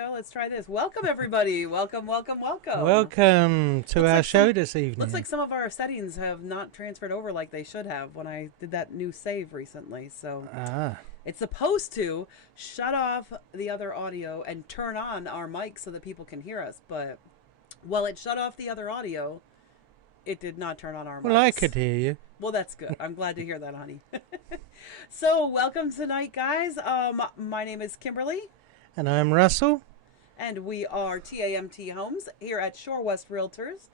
go. Let's try this. Welcome, everybody. Welcome, welcome, welcome. Welcome to our show this Looks like evening. some of our settings have not transferred over like they should have when I did that new save recently. So Ah, it's supposed to shut off the other audio and turn on our mic so that people can hear us. But while it shut off the other audio, it did not turn on our well, I mics. could hear you. Well, that's good. I'm glad to hear that, honey. So, welcome tonight, guys. My name is Kimberly, And I'm Russell. and we are TAMT Homes here at Shore West Realtors.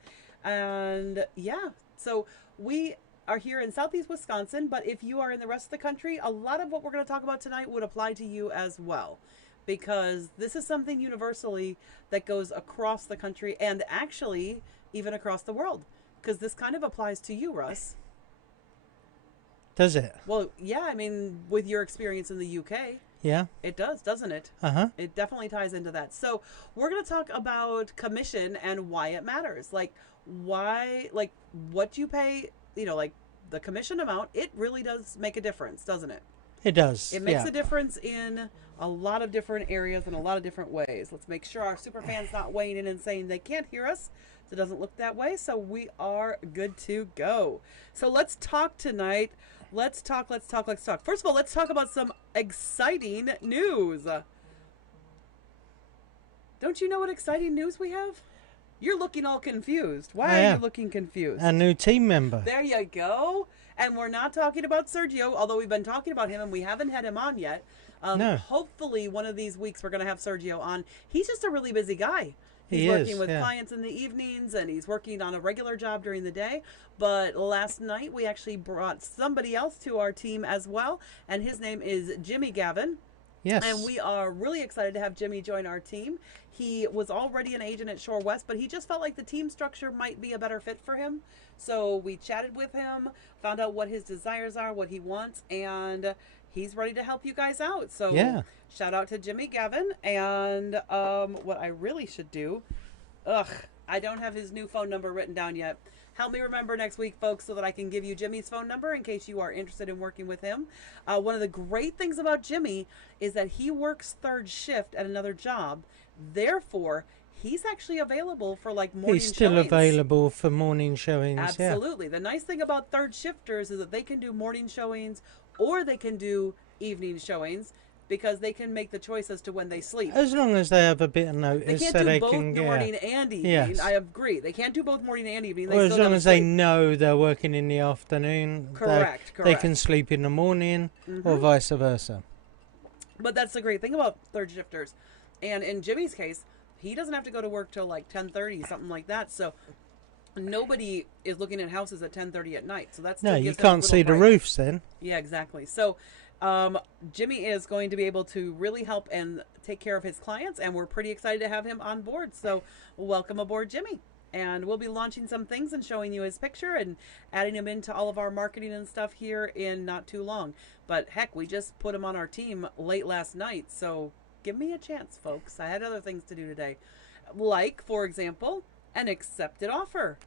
And yeah, so we are here in Southeast Wisconsin, but if you are in the rest of the country, a lot of what we're going to talk about tonight would apply to you as well. Because this is something universally that goes across the country and actually even across the world. Because this kind of applies to you, Russ. Does it? Well, yeah, I mean, with your experience in the UK, Yeah. it does, doesn't it? Uh-huh. It definitely ties into that. So we're going to talk about commission and why it matters. Like, why, like, what you pay, like the commission amount, it really does make a difference, doesn't it? It does. It makes Yeah. a difference in a lot of different areas in a lot of different ways. Let's make sure our super fans not weighing in and saying they can't hear us. So it doesn't look that way. So we are good to go. So let's talk tonight. Let's talk. First of all, let's talk about some exciting news. Don't you know what exciting news we have? You're looking all confused. Why I are you am. looking confused? A new team member. There you go. And we're not talking about Sergio, although we've been talking about him and we haven't had him on yet. No. Hopefully, one of these weeks we're going to have Sergio on. He's just a really busy guy. He's He working is, with yeah. clients in the evenings and he's working on a regular job during the day. But last night we actually brought somebody else to our team as well, and his name is Jimmy Gavin. Yes. And we are really excited to have Jimmy join our team. He was already an agent at Shore West, but he just felt like the team structure might be a better fit for him. So we chatted with him, found out what his desires are, what he wants, and he's ready to help you guys out. So Yeah. shout out to Jimmy Gavin. And what I really should do, I don't have his new phone number written down yet. Help me remember next week, folks, so that I can give you Jimmy's phone number in case you are interested in working with him. One of the great things about Jimmy is that he works third shift at another job. Therefore, he's actually available for like morning He's still showings. available for morning showings. Absolutely. The nice thing about third shifters is that they can do morning showings or they can do evening showings because they can make the choice as to when they sleep. Yeah. As long as they have a bit of They notice can't so do they both can morning and evening. Yes. I agree. They can't do both morning and evening. They Or as still long gotta as they sleep. know they're working in the afternoon, Correct, they correct. can sleep in the morning or Mhm. vice versa. But that's the great thing about third shifters. And in Jimmy's case, he doesn't have to go to work till like 10:30, something like that. So nobody is looking at houses at 10:30 at night. So that's No, you can't see the roofs then. Yeah, exactly. So Jimmy is going to be able to really help and take care of his clients, and we're pretty excited to have him on board. So welcome aboard, Jimmy. And we'll be launching some things and showing you his picture and adding him into all of our marketing and stuff here in not too long. But heck, we just put him on our team late last night. So give me a chance, folks. I had other things to do today. Like, for example, an accepted offer.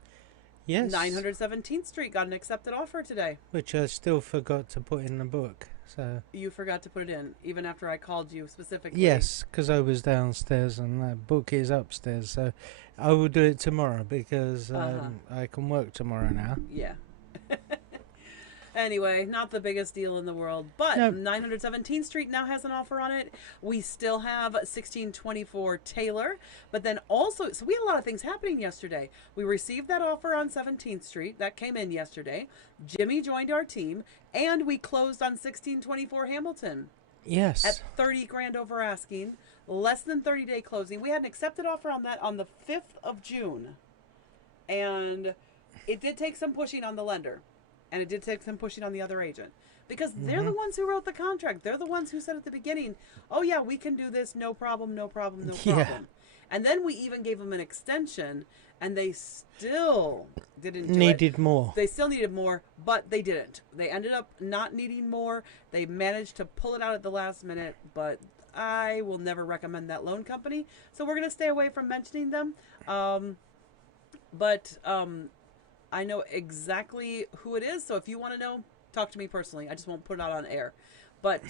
Yes. 917th Street got an accepted offer today. Which I still forgot to put in the book. So You forgot to put it in, even after I called you specifically. yes, because I was downstairs and that book is upstairs. So I will do it tomorrow because I can work tomorrow now. Yeah. Anyway, not the biggest deal in the world, but No. 917th Street now has an offer on it. We still have 1624 Taylor, but then also, so we had a lot of things happening yesterday. We received that offer on 17th Street. That came in yesterday. Jimmy joined our team, and we closed on 1624 Hamilton Yes. at 30 grand over asking, less than 30-day closing. We had an accepted offer on that on the 5th of June. And it did take some pushing on the lender. And it did take some pushing on the other agent. Because they're the ones who wrote the contract. They're the ones who said at the beginning, oh yeah, we can do this, no problem, no problem, no Yeah. problem. And then we even gave them an extension, and they still didn't do it. Needed more. They still needed more, but they didn't. They ended up not needing more. They managed to pull it out at the last minute, but I will never recommend that loan company. So we're going to stay away from mentioning them. But I know exactly who it is. So if you want to know, talk to me personally. I just won't put it out on air. but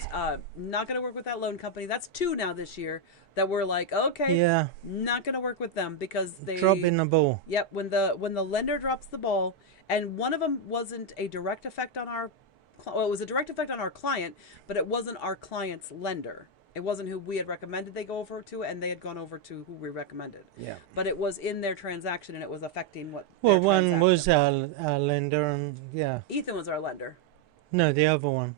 not going to work with that loan company. That's 2 now this year that we're like, okay, Yeah, not going to work with them because they dropping the ball. Yep, when the lender drops the ball, and one of them wasn't a direct effect on our, well, it was a direct effect on our client, but it wasn't our client's lender. It wasn't who we had recommended they go over to, and they had gone over to who we recommended. Yeah. But it was in their transaction, and it was affecting what. Well, their one was transaction. our lender, and yeah. Ethan was our lender. No, the other one.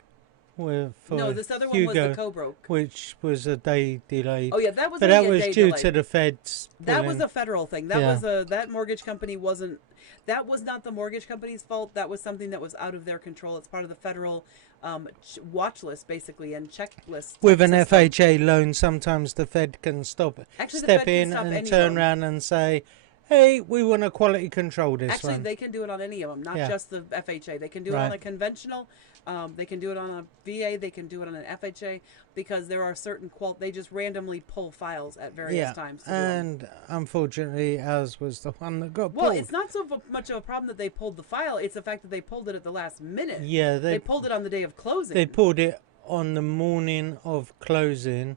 For No, this other one Hugo, was the co-broke. which was a day delayed. Oh yeah, that was. But only that a was day due delay. to the feds. That was pulling- a federal thing. That Yeah. was that mortgage company wasn't. That was not the mortgage company's fault. That was something that was out of their control. It's part of the federal watch list, basically, and checklist. With an system. FHA loan, sometimes the Fed can stop, Actually, the step Fed can in stop and any turn loan. around and say, hey, we want to quality control this Actually, one. they can do it on any of them, not Yeah. just the FHA. They can do it on Right. a conventional. They can do it on a VA. They can do it on an FHA because there are certain they just randomly pull files at various times. To do 'em. and unfortunately, ours was the one that got Well, pulled. it's not so much of a problem that they pulled the file. It's the fact that they pulled it at the last minute. Yeah, They pulled it on the day of closing. They pulled it on the morning of closing,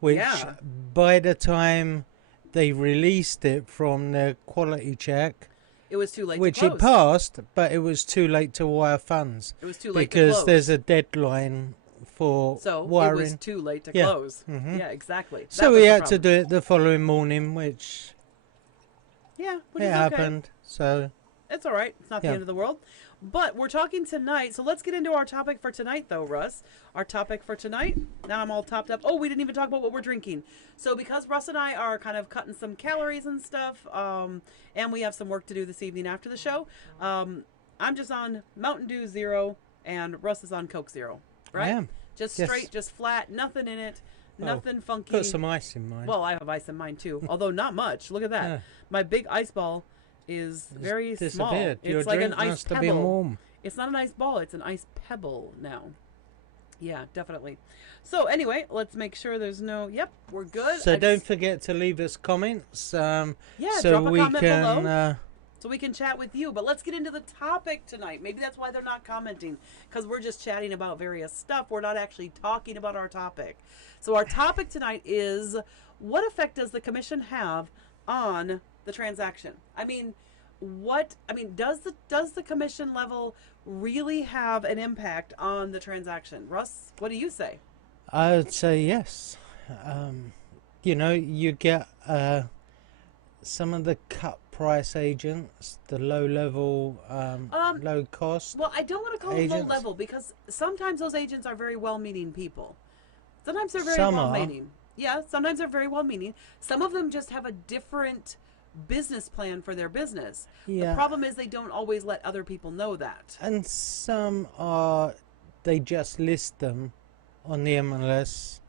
which Yeah. by the time they released it from their quality check, It was too late which to it close. passed, but it was too late to wire funds It was too late to because close. there's a deadline for So wiring. it was too late to Yeah. close. Mhm. Yeah, exactly. That So was we the had to problem. do it the following morning, which Yeah, which it is okay. happened. So It's all right. It's not the Yeah. end of the world. But we're talking tonight. So let's get into our topic for tonight, though, Russ. Our topic for tonight. Now I'm all topped up. Oh, we didn't even talk about what we're drinking. So because Russ and I are kind of cutting some calories and stuff, and we have some work to do this evening after the show, I'm just on Mountain Dew Zero, and Russ is on Coke Zero. Right? I am. Just Yes. straight, just flat, nothing in it, Oh, nothing funky. Got some ice in mine. Well, I have ice in mine too, although not much. Look at that. Yeah. My big ice ball is very small. Disappeared. It's Your like drink an ice must have been pebble. warm. It's not an ice ball, it's an ice pebble now. Yeah, definitely. So anyway, let's make sure there's no. Yep, we're good. So I don't just- forget to leave us comments. Yeah, so drop a we comment can. below. So we can chat with you. But let's get into the topic tonight. Maybe that's why they're not commenting, because we're just chatting about various stuff. We're not actually talking about our topic. So our topic tonight is, what effect does the commission have on the transaction? I mean, does the commission level really have an impact on the transaction? Russ, what do you say? I would say yes. You get some of the cut price agents, the low level, low cost. Well, I don't want to call them low Agents. level, because sometimes those agents are very well-meaning people. Sometimes they're very Some are. well-meaning. Yeah, sometimes they're very well-meaning. Some of them just have a different business plan for their business. The Yeah. problem is they don't always let other people know that. And some are, they just list them on the MLS,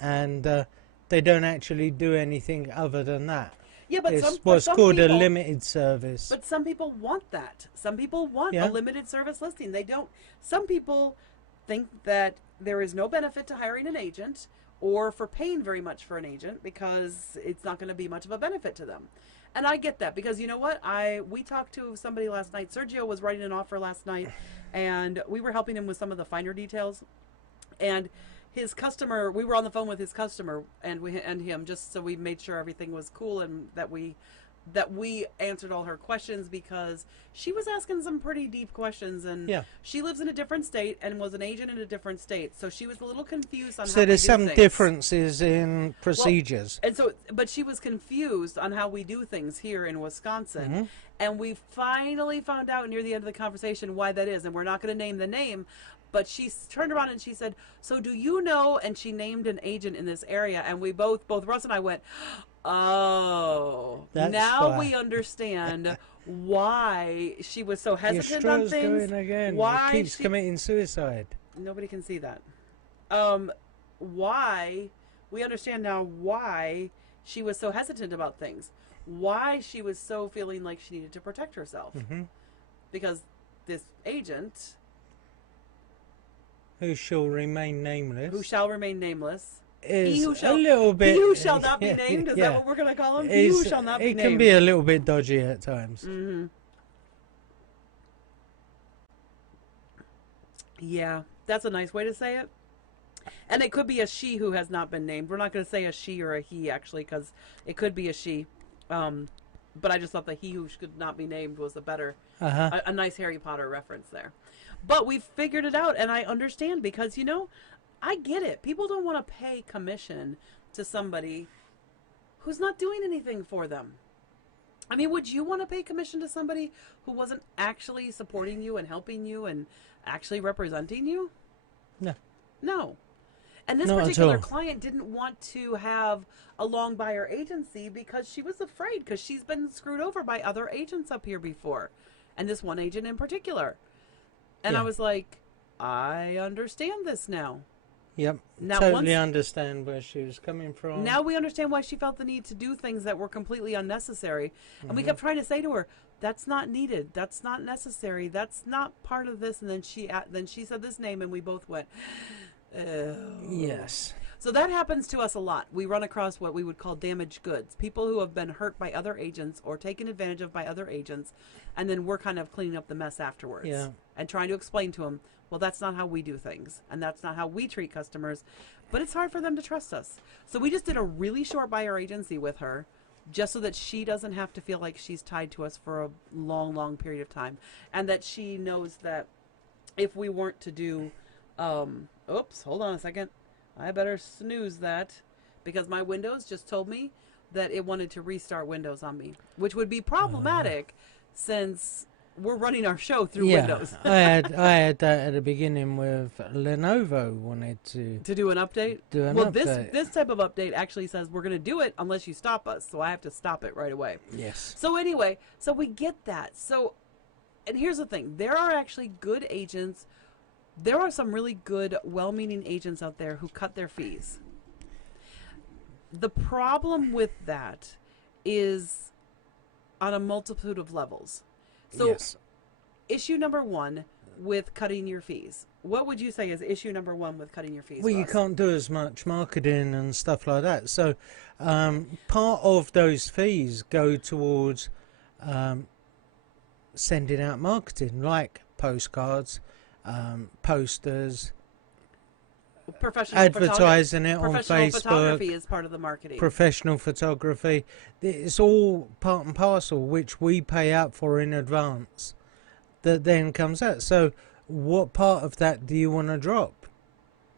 and they don't actually do anything other than that. Yeah, but It's some what's some called people, a limited service. But some people want that. Some people want Yeah. a limited service listing. They don't. Some people think that there is no benefit to hiring an agent or for paying very much for an agent because it's not going to be much of a benefit to them. And I get that, because you know what? We talked to somebody last night. Sergio was writing an offer last night, and we were helping him with some of the finer details. And his customer, we were on the phone with his customer and him, just so we made sure everything was cool and that we answered all her questions, because she was asking some pretty deep questions, and Yeah. she lives in a different state and was an agent in a different state, so she was a little confused on how So we there's do some things. differences in procedures. And so, but she was confused on how we do things here in Wisconsin. Mm-hmm. And we finally found out near the end of the conversation why that is. And we're not going to name the name, but she turned around and she said, "So do you know?" And she named an agent in this area. And we both Russ and I went, "Oh, That's now why." we understand why she was so Your hesitant on straw's things. going again. Why It keeps she- committing suicide. Nobody can see that. Why, we understand now why she was so hesitant about things. Why she was so feeling like she needed to protect herself. Mm-hmm. Because this agent, Who shall remain nameless. who shall remain nameless, is he who shall, a little bit. he who shall not be yeah, named, is yeah. that what we're going to call him? He who Is- shall not be It named. can be a little bit dodgy at times. Mm-hmm. Yeah. That's a nice way to say it. And it could be a she who has not been named. We're not going to say a she or a he, actually, because it could be a she. But I just thought the he who should not be named was a nice Harry Potter reference there. But we've figured it out, and I understand because, you know, I get it. People don't want to pay commission to somebody who's not doing anything for them. I mean, would you want to pay commission to somebody who wasn't actually supporting you and helping you and actually representing you? No. No. And this Not particular at all. client didn't want to have a long buyer agency because she was afraid, because she's been screwed over by other agents up here before. And this one agent in particular. And I Yeah. was like, I understand this now. Yep. Now, Totally understand where she was coming from. Now we understand why she felt the need to do things that were completely unnecessary. And we Mhm. kept trying to say to her, that's not needed. That's not necessary. That's not part of this. And then she said this name, and we both went, oh. Yes. So that happens to us a lot. We run across what we would call damaged goods. People who have been hurt by other agents or taken advantage of by other agents. And then we're kind of cleaning up the mess afterwards. Yeah. And trying to explain to them, well, that's not how we do things. And that's not how we treat customers. But it's hard for them to trust us. So we just did a really short buyer agency with her, just so that she doesn't have to feel like she's tied to us for a long, long period of time. And that she knows that if we weren't to do, oops, hold on a second. I better snooze that, because my Windows just told me that it wanted to restart Windows on me, which would be problematic since we're running our show through Windows. I had that at the beginning with Lenovo wanted to Do an update? do an Well, update. this type of update actually says we're going to do it unless you stop us, so I have to stop it right away. Yes. So anyway, so we get that. So, and here's the thing. There are actually good agents. There are some really good, well-meaning agents out there who cut their fees. The problem with that is on a multitude of levels. So yes. issue number one with cutting your fees. What would you say is issue number one with cutting your fees? Well, you Ross? can't do as much marketing and stuff like that. So part of those fees go towards sending out marketing, like postcards, posters, Professional advertising it on professional Facebook. photography is part of the marketing. Professional photography. It's all part and parcel, which we pay out for in advance, that then comes out. So what part of that do you want to drop?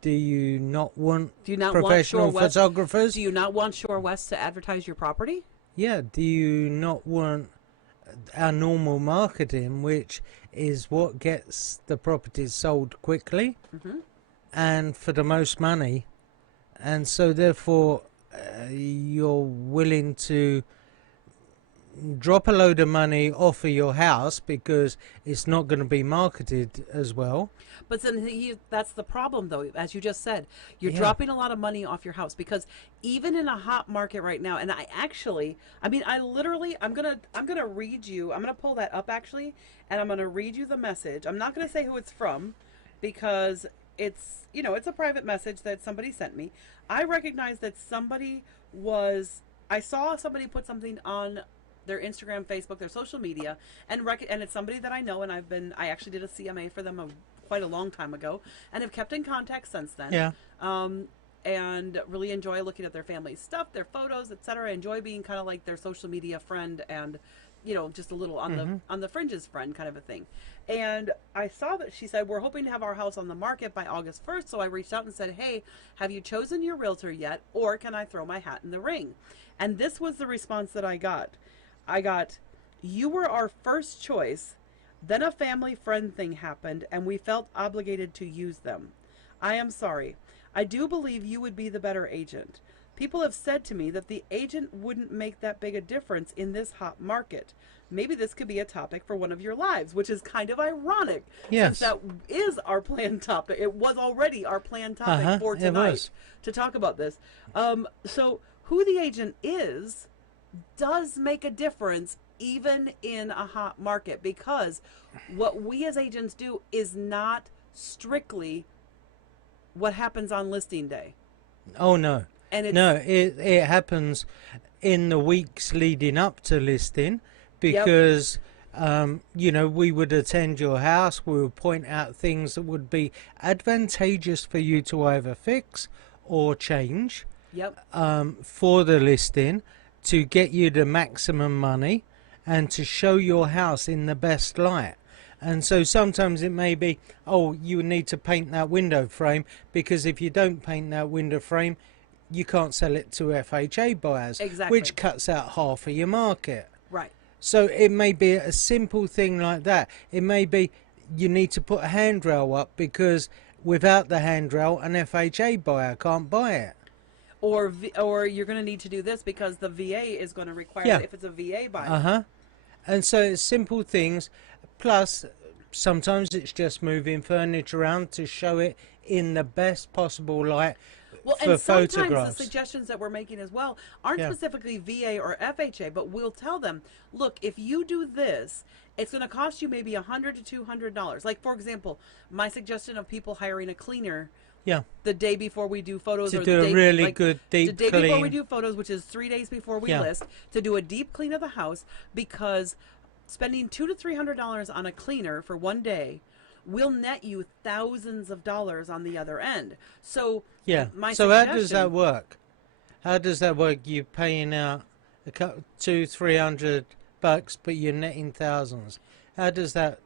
Do you not want Do you not professional want Shore West? photographers? Do you not want Shore West to advertise your property? Yeah, do you not want our normal marketing, which is what gets the properties sold quickly Mm-hmm. and for the most money? And so therefore you're willing to drop a load of money off of your house because it's not going to be marketed as well. But then that's the problem, though. As you just said, you're Yeah. dropping a lot of money off your house, because even in a hot market right now, and I literally, I'm gonna read you. I'm gonna pull that up actually, and I'm gonna read you the message. I'm not gonna say who it's from, because it's it's a private message that somebody sent me. I recognize that I saw somebody put something on their Instagram, Facebook, their social media, and it's somebody that I know, and I actually did a CMA for them quite a long time ago, and have kept in contact since then. Yeah. And really enjoy looking at their family stuff, their photos, etc. Enjoy being kind of like their social media friend, and just a little on the fringes friend kind of a thing. And I saw that she said, we're hoping to have our house on the market by August 1st. So I reached out and said, hey, have you chosen your realtor yet? Or can I throw my hat in the ring? And this was the response that I got. You were our first choice. Then a family friend thing happened and we felt obligated to use them. I am sorry. I do believe you would be the better agent. People have said to me that the agent wouldn't make that big a difference in this hot market. Maybe this could be a topic for one of your lives, which is kind of ironic. Yes. Since that is our planned topic. It was already our planned topic for tonight to talk about this. So who the agent is does make a difference even in a hot market, because what we as agents do is not strictly what happens on listing day. Oh, no. And it happens in the weeks leading up to listing, because We would attend your house. We would point out things that would be advantageous for you to either fix or change Yep. for the listing to get you the maximum money and to show your house in the best light. And so sometimes it may be, oh, you need to paint that window frame, because if you don't paint that window frame, you can't sell it to FHA buyers, Exactly. which cuts out half of your market. Right. So it may be a simple thing like that. It may be you need to put a handrail up because without the handrail, an FHA buyer can't buy it. Or you're going to need to do this because the VA is going to require Yeah. it if it's a VA buyer. Uh-huh. And so it's simple things. Plus, sometimes it's just moving furniture around to show it in the best possible light Well, for and sometimes photographs. the suggestions that we're making as well aren't Yeah. specifically VA or FHA, but we'll tell them, look, if you do this, it's going to cost you maybe $100 to $200. Like, for example, my suggestion of people hiring a cleaner Yeah, the day before we do photos, to or do the a day, really like, good the deep day before we clean. do photos, which is 3 days before we Yeah. list, to do a deep clean of the house, because spending $200 to $300 on a cleaner for one day will net you thousands of dollars on the other end. So Yeah. my So how does that suggestion- work? How does that work? You're paying out $200-300, but you're netting thousands. How does that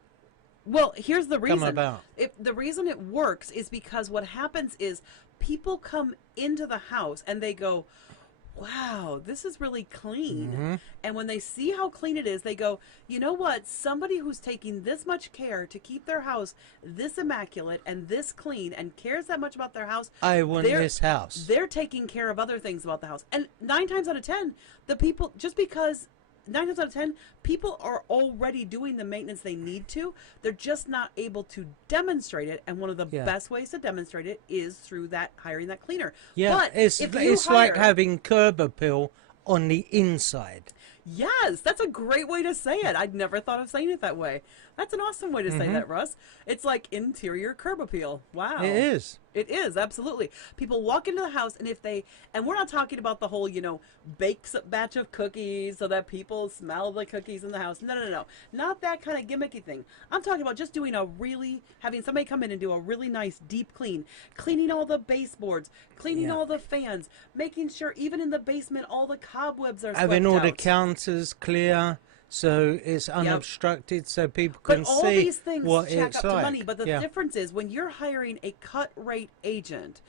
Well, here's the reason. come about? The reason it works is because what happens is people come into the house and they go, wow, this is really clean. Mm-hmm. And when they see how clean it is, they go, you know what? Somebody who's taking this much care to keep their house this immaculate and this clean and cares that much about their house, I want they're- this house. they're taking care of other things about the house. And 9 times out of 10, the people, just because 9 times out of 10, people are already doing the maintenance they need to, they're just not able to demonstrate it. And one of the Yeah. best ways to demonstrate it is through that hiring that cleaner. Yeah, But it's if you like hire- having curb appeal on the inside. Yes, that's a great way to say it. I'd never thought of saying it that way. That's an awesome way to say that, Russ. It's like interior curb appeal. Wow. It is. It is, absolutely. People walk into the house, and and we're not talking about the whole, bake a batch of cookies so that people smell the cookies in the house. No. Not that kind of gimmicky thing. I'm talking about just having somebody come in and do a really nice deep clean, cleaning all the baseboards, cleaning Yeah. all the fans, making sure even in the basement all the cobwebs are Having swept all the out. counters clear so it's unobstructed so people But can all see these things what check it's up like. to money. But the Yeah. difference is when you're hiring a cut rate agent,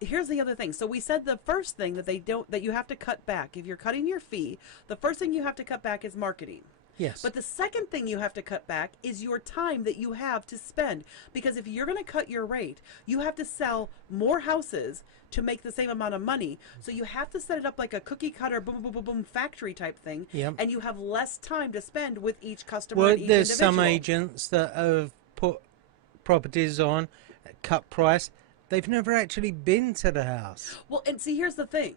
here's the other thing. So we said the first thing that you have to cut back. If you're cutting your fee, the first thing you have to cut back is marketing. Yes. But the second thing you have to cut back is your time that you have to spend. Because if you're going to cut your rate, you have to sell more houses to make the same amount of money. So you have to set it up like a cookie cutter, boom, boom, boom, boom, factory type thing. Yep. And you have less time to spend with each customer Well, and each there's individual. some agents that have put properties on at cut price. They've never actually been to the house. Well, and see, here's the thing.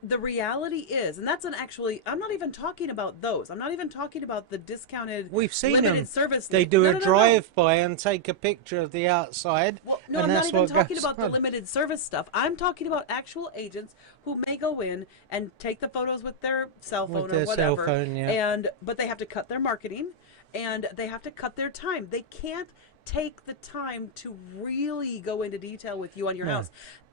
The reality is, and I'm not even talking about those. I'm not even talking about the discounted, We've seen limited them. service. They do No, a no, no, no. drive-by and take a picture of the outside. Well, no, and I'm not that's even what talking goes about the on. limited service stuff. I'm talking about actual agents who may go in and take the photos with their cell phone With or their cell whatever. phone, yeah. But they have to cut their marketing and they have to cut their time. They can't take the time to really go into detail with you on your No. house.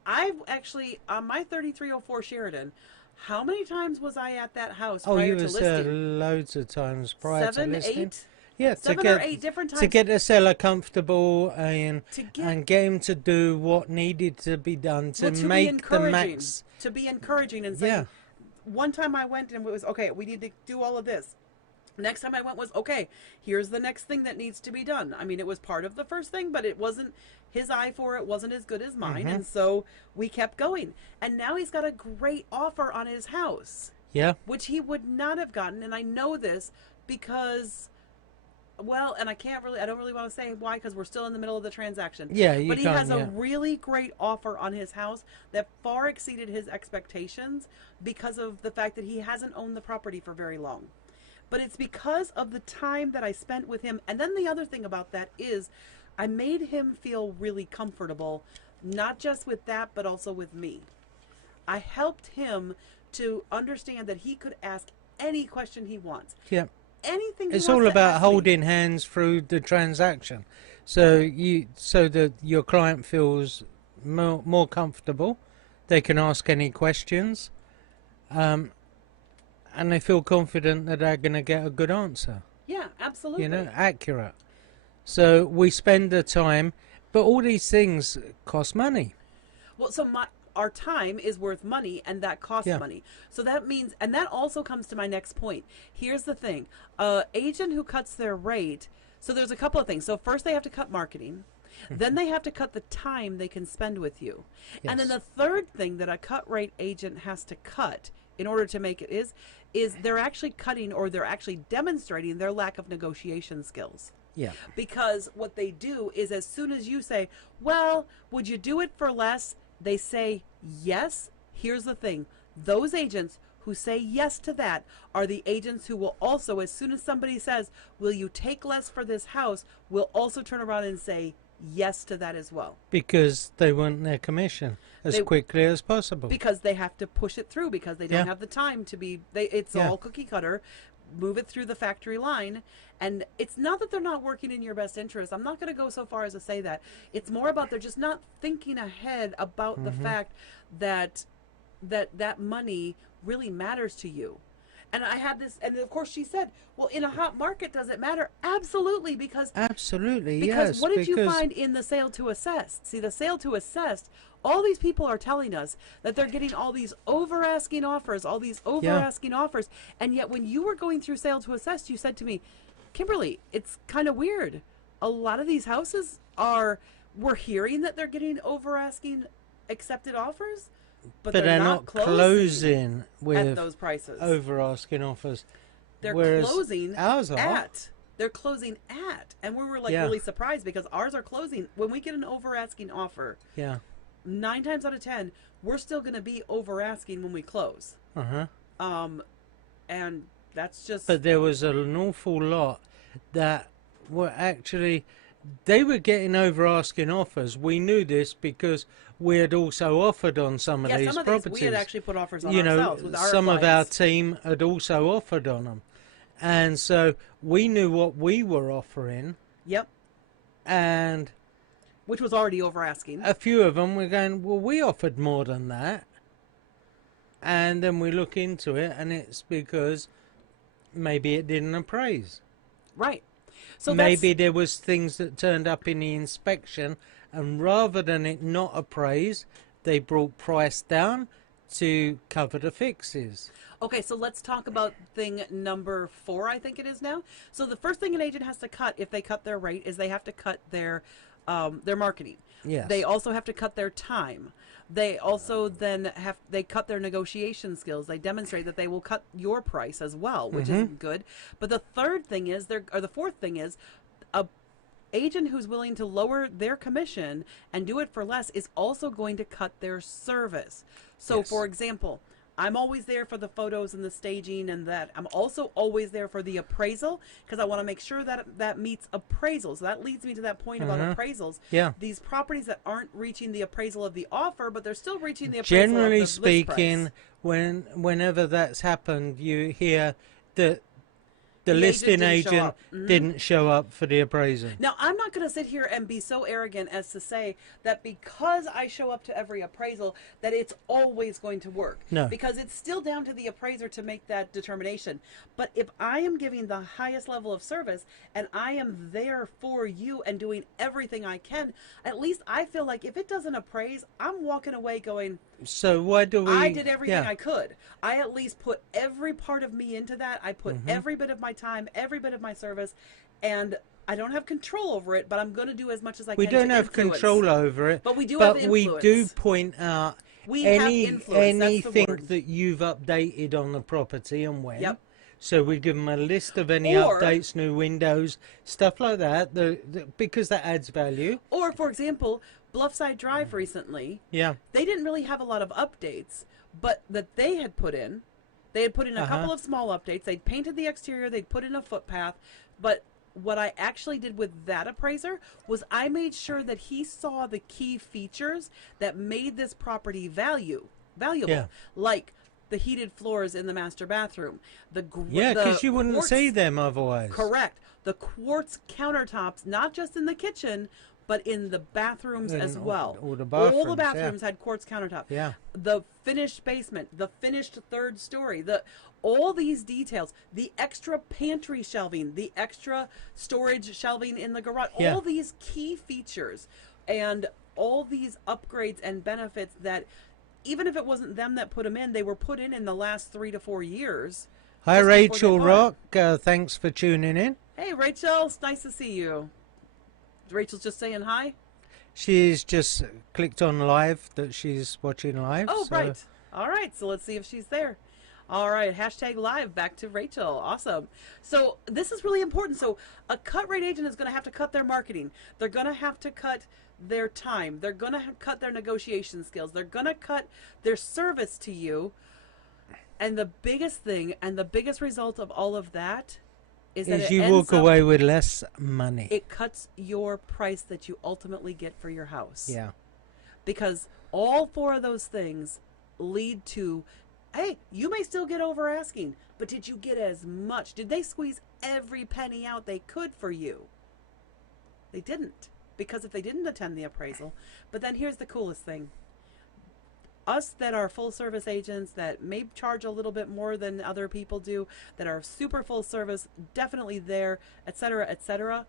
I've actually, on my 3304 Sheridan, how many times was I at that house Oh, prior you to was there listing? loads of times prior 7, to listing. 8? Yeah, 7 or 8 different times. to get the seller comfortable and To get- get him to do what needed to be done to Well, to be make the encouraging, max. to be encouraging and saying, Yeah. one time I went and it was, okay, we need to do all of this. Next time I went was, okay, here's the next thing that needs to be done. I mean, it was part of the first thing, but it wasn't, his eye for it wasn't as good as mine. And so we kept going. And now he's got a great offer on his house, Yeah. which he would not have gotten. And I know this because, well, and I don't really want to say why because we're still in the middle of the transaction. Yeah, you But he can't, has a yeah. really great offer on his house that far exceeded his expectations because of the fact that he hasn't owned the property for very long. But it's because of the time that I spent with him. And then the other thing about that is I made him feel really comfortable, not just with that, but also with me. I helped him to understand that he could ask any question he wants. Yeah. anything he It's wants all to about ask me. holding hands through the transaction, so that your client feels more comfortable. They can ask any questions, um, and they feel confident that they're going to get a good answer. Yeah, absolutely. Accurate. So we spend the time, but all these things cost money. Well, so our time is worth money, and that costs Yeah. money. So that means, and that also comes to my next point. Here's the thing: agent who cuts their rate. So there's a couple of things. So first, they have to cut marketing. Then they have to cut the time they can spend with you. And then Yes. the third thing that a cut rate agent has to cut in order to make it is they're actually cutting, or they're actually demonstrating their lack of negotiation skills. Yeah. Because what they do is, as soon as you say, well, would you do it for less? They say yes. Here's the thing: those agents who say yes to that are the agents who will also, as soon as somebody says, will you take less for this house, will also turn around and say yes to that as well. Because they want their commission as quickly as possible. Because they have to push it through, because they don't Yeah. have the time to be, it's Yeah. all cookie cutter, move it through the factory line. And it's not that they're not working in your best interest. I'm not going to go so far as to say that. It's more about they're just not thinking ahead about the fact that that money really matters to you. And I had this, and of course she said, well, in a hot market, does it matter? Absolutely, because Absolutely, because yes. what did you because find in the sale to assessed? See, the sale to assessed, all these people are telling us that they're getting all these over asking offers, and yet when you were going through sale to assessed, you said to me, Kimberly, it's kind of weird. A lot of these houses we're hearing that they're getting over asking accepted offers, but they're not closing at with those prices. over asking offers. They're whereas closing ours are. at. They're closing at. And we were like Yeah. really surprised because ours are closing. When we get an over asking offer, Yeah. 9 times out of 10, we're still going to be over asking when we close. Uh-huh. And that's just. But there was an awful lot that were actually, they were getting over asking offers. We knew this because we had also offered on some of these some of properties. these we had actually put offers on You know, ourselves with our some of our clients. team had also offered on them. And so we knew what we were offering, Yep. and Which was already over asking. a few of them were going, well, we offered more than that. And then we look into it, and it's because maybe it didn't appraise. Right. So Maybe there was things that turned up in the inspection, and rather than it not appraise, they brought price down to cover the fixes. Okay, so let's talk about thing number 4, I think it is now. So the first thing an agent has to cut if they cut their rate is they have to cut their marketing. Yes. They also have to cut their time. They also then they cut their negotiation skills. They demonstrate that they will cut your price as well, which isn't good. But the third thing is the fourth thing is a agent who's willing to lower their commission and do it for less is also going to cut their service. So Yes. for example, I'm always there for the photos and the staging and that. I'm also always there for the appraisal because I want to make sure that that meets appraisals. So that leads me to that point about appraisals. Yeah. These properties that aren't reaching the appraisal of the offer, but they're still reaching the appraisal Generally of the list speaking, price. whenever that's happened, you hear that the The listing agent didn't show agent up. Mhm. didn't show up for the appraisal. Now, I'm not going to sit here and be so arrogant as to say that because I show up to every appraisal that it's always going to work. No. Because it's still down to the appraiser to make that determination. But if I am giving the highest level of service and I am there for you and doing everything I can, at least I feel like if it doesn't appraise, I'm walking away going, So why do we? I did everything yeah. I could. I at least put every part of me into that. I put every bit of my time, every bit of my service, and I don't have control over it, but I'm going to do as much as I We can don't to have influence. control over it, But we do but have we influence. do point out We have any influence, that's the anything word. that you've updated on the property and when. Yep. So we give them a list of any Or- updates, new windows, stuff like that, because that adds value. Or, for example, Bluffside Drive recently, Yeah. they didn't really have a lot of updates, but that they had put in. They had put in a couple of small updates. They'd painted the exterior. They'd put in a footpath. But what I actually did with that appraiser was I made sure that he saw the key features that made this property valuable. Yeah. Like the heated floors in the master bathroom. Yeah, the because you wouldn't quartz- see them otherwise. Correct. The quartz countertops, not just in the kitchen, but in the bathrooms In as well. all the All the bathrooms, yeah. bathrooms had quartz countertop. Yeah. The finished basement, the finished third story, all these details, the extra pantry shelving, the extra storage shelving in the garage, Yeah. all these key features and all these upgrades and benefits that even if it wasn't them that put them in, they were put in the last 3 to 4 years. Hi, just before they Rachel bought it. Rock. Thanks for tuning in. Hey, Rachel, it's nice to see you. Rachel's just saying hi. She's just clicked on live that she's watching live. Oh, so- right. All right. So let's see if she's there. All right. Hashtag live. Back to Rachel. Awesome. So this is really important. So a cut rate agent is going to have to cut their marketing. They're going to have to cut their time. They're going to cut their negotiation skills. They're going to cut their service to you. And the biggest thing and the biggest result of all of that is that Is it you ends walk up- away with less money. It cuts your price that you ultimately get for your house. Yeah. Because all 4 of those things lead to, hey, you may still get over asking, but did you get as much? Did they squeeze every penny out they could for you? They didn't. Because if they didn't attend the appraisal, but then here's the coolest thing. Us that are full service agents that may charge a little bit more than other people do, that are super full service, definitely there, etc.,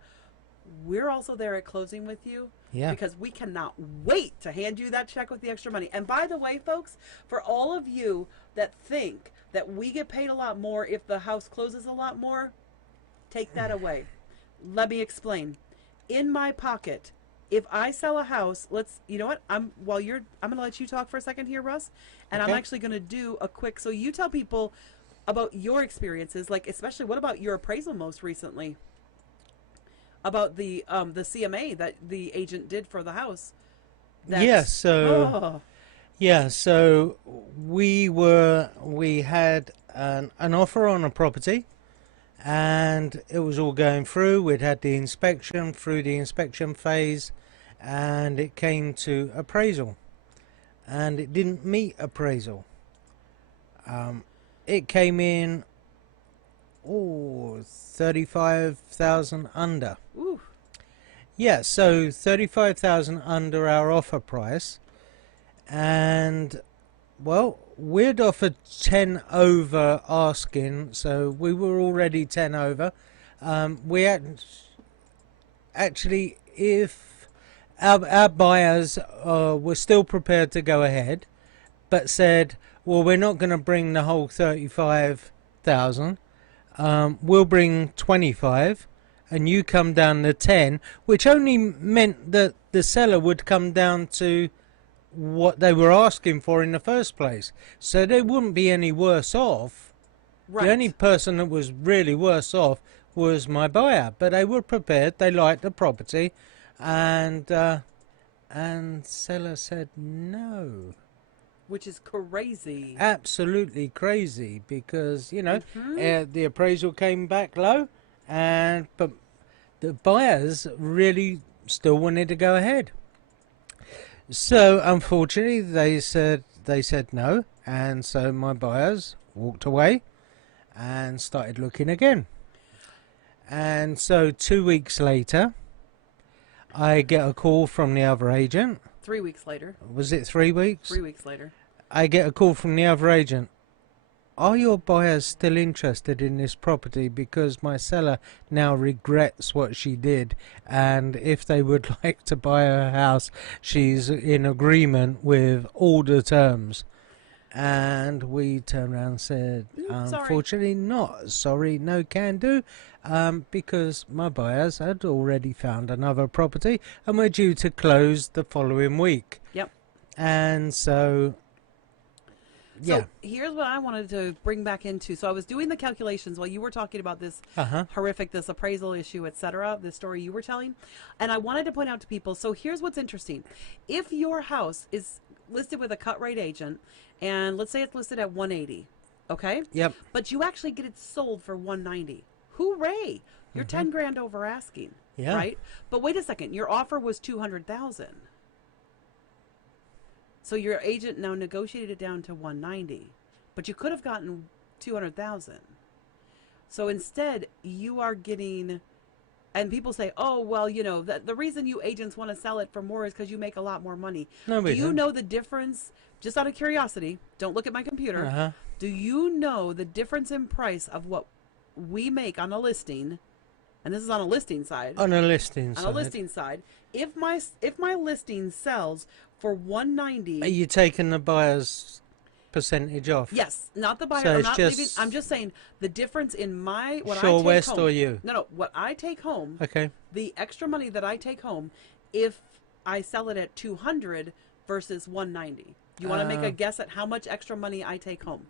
we're also there at closing with you. Yeah. Because we cannot wait to hand you that check with the extra money. And by the way, folks, for all of you that think that we get paid a lot more if the house closes a lot more, take that away. Let me explain. In my pocket, if I sell a house, you know what? I'm going to let you talk for a second here, Russ, and I'm Okay. actually going to do a quick, so you tell people about your experiences, like especially what about your appraisal most recently? About the CMA that the agent did for the house. Yeah, so we had an offer on a property, and it was all going through. We'd had the inspection through the inspection phase, and it came to appraisal, and it didn't meet appraisal. It came in 35,000 under. Ooh. Yeah, so 35,000 under our offer price, and well, we'd offered 10 over asking, so we were already 10 over. We had actually, if our buyers were still prepared to go ahead, but said, well, we're not going to bring the whole 35,000. We'll bring 25, and you come down to 10, which only meant that the seller would come down to what they were asking for in the first place. So they wouldn't be any worse off. Right. The only person that was really worse off was my buyer, but they were prepared. They liked the property, and seller said no. Which is crazy. Absolutely crazy, because the appraisal came back low, but the buyers really still wanted to go ahead. So unfortunately they said no, and so my buyers walked away and started looking again. And so 2 weeks later I get a call from the other agent. 3 weeks later. Was it 3 weeks? 3 weeks later. I get a call from the other agent. Are your buyers still interested in this property? Because my seller now regrets what she did, and if they would like to buy her house, she's in agreement with all the terms. And we turned around and said, unfortunately not. Sorry, no can do. Because my buyers had already found another property and we're due to close the following week. Yep. And so... yeah. So here's what I wanted to bring back into. So I was doing the calculations while you were talking about this horrific, this appraisal issue, etc., the story you were telling. And I wanted to point out to people, so here's what's interesting. If your house is listed with a cut rate agent, and let's say it's listed at 180, okay? Yep. But you actually get it sold for 190. Hooray! You're 10 grand over asking, Yeah. right? But wait a second, your offer was 200,000. So your agent now negotiated it down to 190. but you could have gotten 200,000. So instead, you are getting, and people say, oh, well, you know, the reason you agents want to sell it for more is because you make a lot more money. No, we Do you don't. know the difference? Just out of curiosity, don't look at my computer. Uh-huh. Do you know the difference in price of what we make on a listing? And this is on a listing side. On a listing On side. a listing side, if my listing sells for 190, Are you taking the buyer's percentage off? yes, not the buyer. So I'm it's not just leaving. I'm just saying the difference in my what I Shore take West home. or you? No, what I take home. Okay. The extra money that I take home, if I sell it at 200 versus 190. You want to make a guess at how much extra money I take home?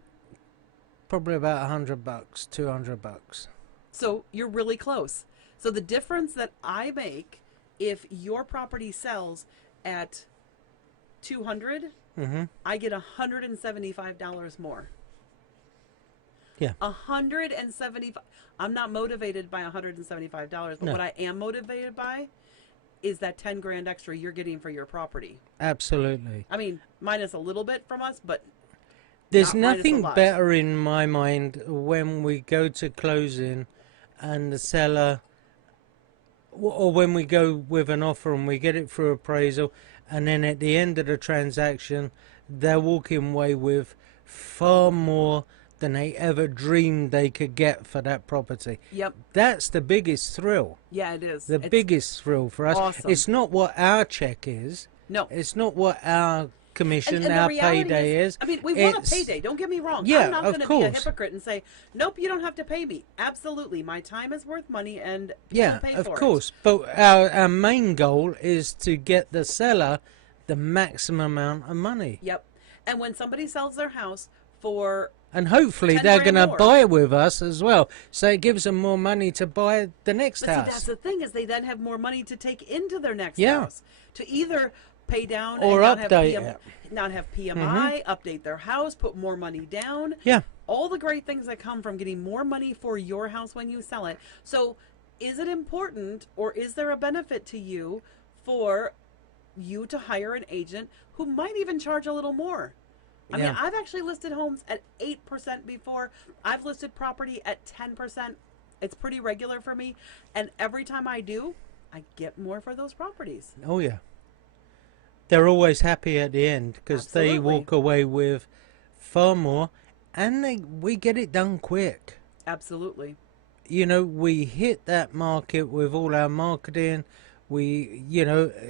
Probably about $100, $200. So you're really close. So the difference that I make if your property sells at 200, Mm-hmm. I get $175 more. Yeah. 175. I'm not motivated by $175, but No. what I am motivated by is that 10 grand extra you're getting for your property. Absolutely. I mean, minus a little bit from us, but There's not minus a nothing lot. better in my mind when we go to closing and the seller, or when we go with an offer and we get it through appraisal, and then at the end of the transaction, they're walking away with far more than they ever dreamed they could get for that property. Yep. That's the biggest thrill. Yeah, it is. The It's biggest thrill for us. awesome. It's not what our check is. No. It's not what our commission, And our the reality payday is. I mean, we want a It's- payday. Don't get me wrong. Yeah, I'm not of going to be a course. hypocrite and say, nope, you don't have to pay me. Absolutely. My time is worth money and people Yeah, pay of for course. But our main goal is to get the seller the maximum amount of money. it. Yep. And when somebody sells their house for, And hopefully 10 they're grand going to more. buy with us as well. So it gives them more money to buy the next but see, that's house. the thing is they then have more money to take into their next Yeah. house to either pay down Or and update it. not have PMI, update their house, put more money down. Yeah. All the great things that come from getting more money for your house when you sell it. So is it important or is there a benefit to you for you to hire an agent who might even charge a little more? I mean, Yeah. I've actually listed homes at 8% before. I've listed property at 10%. It's pretty regular for me. And every time I do, I get more for those properties. Oh, yeah. They're always happy at the end because they Absolutely. walk away with far more, and we get it done quick. Absolutely. You know, we hit that market with all our marketing,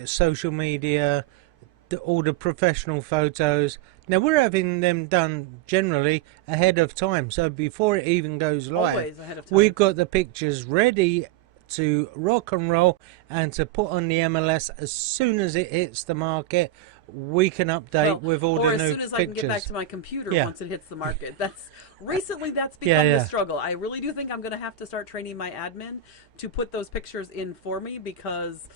social media, all the professional photos. Now, we're having them done generally ahead of time. So before it even goes live, Always ahead of time. we've got the pictures ready to rock and roll and to put on the MLS as soon as it hits the market. We can update with all or the as new soon as I can get back pictures. to my computer Yeah. once it hits the market. That's become Yeah, yeah. the struggle. I really do think I'm going to have to start training my admin to put those pictures in for me because,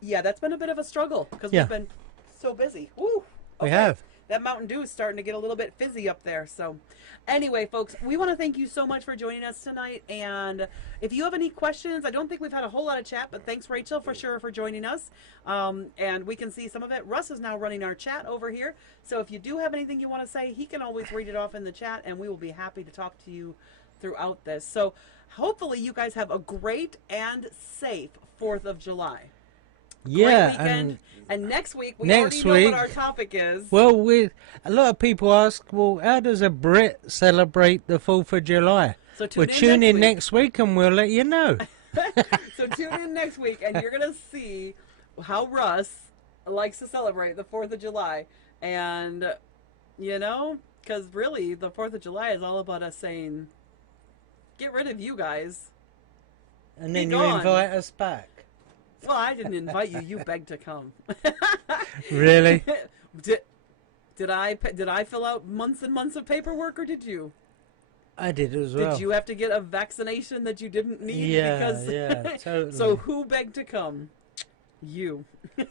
yeah, that's been a bit of a struggle because Yeah. we've been so busy. Woo! We Okay. have. That Mountain Dew is starting to get a little bit fizzy up there. So anyway, folks, we want to thank you so much for joining us tonight. And if you have any questions, I don't think we've had a whole lot of chat, but thanks, Rachel, for sure for joining us. And we can see some of it. Russ is now running our chat over here. So if you do have anything you want to say, he can always read it off in the chat, and we will be happy to talk to you throughout this. So hopefully you guys have a great and safe 4th of July. Yeah, Great weekend. And next week, we next already know week- what our topic is. well, a lot of people ask, well, how does a Brit celebrate the 4th of July? So We'll tune in next week and we'll let you know. So tune in next week and you're going to see how Russ likes to celebrate the 4th of July. And, because really the 4th of July is all about us saying, get rid of you guys. And then Be you gone. invite us back. Well, I didn't invite you. You begged to come. Really? Did I fill out months and months of paperwork or did you? I did as well. Did you have to get a vaccination that you didn't need? Yeah, yeah, totally. So who begged to come? You.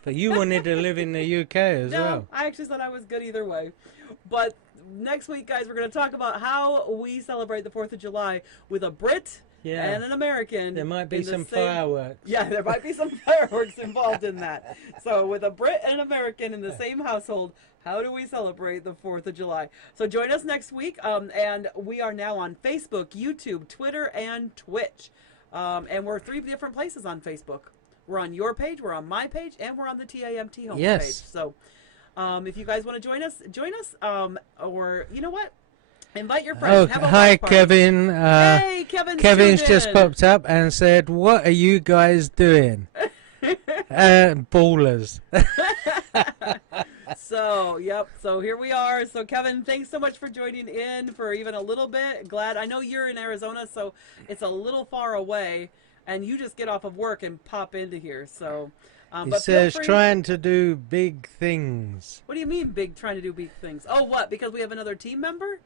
But you wanted to live in the UK as No, well. I actually thought I was good either way. But next week, guys, we're going to talk about how we celebrate the 4th of July with a Brit Yeah. and an American. There might be in the some same- fireworks. Yeah, there might be some fireworks involved in that. So with a Brit and an American in the same household, how do we celebrate the 4th of July? So join us next week. And we are now on Facebook, YouTube, Twitter, and Twitch. And we're 3 different places on Facebook. We're on your page, we're on my page, and we're on the TAMT homepage. Yes. So if you guys want to join us. Or you know what? Invite your friends. Oh, Have a hi, watch party. Kevin. Hey, Kevin's Kevin's tuned just in. popped up and said, "What are you guys doing?" Ballers. So, yep. So here we are. So, Kevin, thanks so much for joining in for even a little bit. Glad. I know you're in Arizona, so it's a little far away, and you just get off of work and pop into here. So, He but feel says, free. trying to do big things. What do you mean, trying to do big things? Oh, what? Because we have another team member?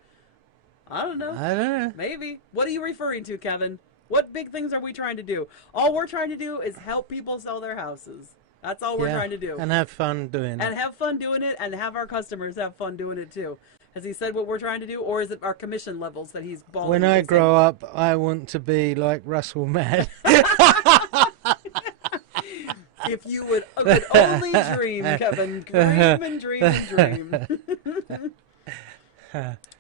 I don't know. I don't know. Maybe. What are you referring to, Kevin? What big things are we trying to do? All we're trying to do is help people sell their houses. That's all we're Yeah, trying to do. and have fun doing And it. have fun doing it, and have our customers have fun doing it too. Has he said what we're trying to do, or is it our commission levels that he's balling? When I grow up, I want to be like Russell Mann. If you could only dream, Kevin, dream and dream and dream.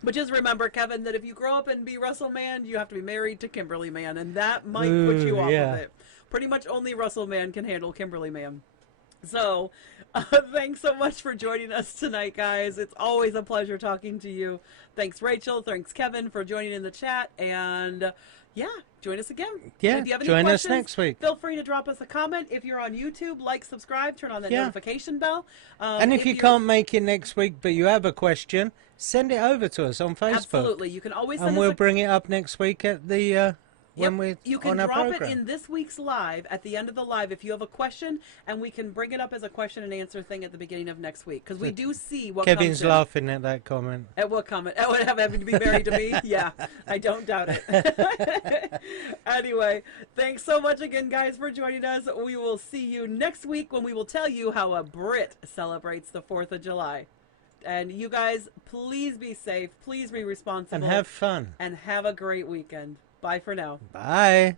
But just remember, Kevin, that if you grow up and be Russell Mann, you have to be married to Kimberly Mann, and that might put you Ooh, off yeah. of it. Pretty much only Russell Mann can handle Kimberly Mann. So, thanks so much for joining us tonight, guys. It's always a pleasure talking to you. Thanks, Rachel. Thanks, Kevin, for joining in the chat. And yeah, join us again. Yeah, If you have any join us questions, next week. Feel free to drop us a comment. If you're on YouTube, like, subscribe, turn on that Yeah. notification bell. And if you you're- can't make it next week, but you have a question, send it over to us on Facebook. Absolutely. You can always send And us we'll a bring it up next week at the when we're you can on our drop program. it in this week's live at the end of the live if you have a question, and we can bring it up as a question and answer thing at the beginning of next week, because we do see what Kevin's comes in. laughing at that comment. At what comment? At what having to be married to me? Yeah, I don't doubt it. Anyway, thanks so much again, guys, for joining us. We will see you next week when we will tell you how a Brit celebrates the 4th of July. And you guys, please be safe. Please be responsible. And have fun. And have a great weekend. Bye for now. Bye.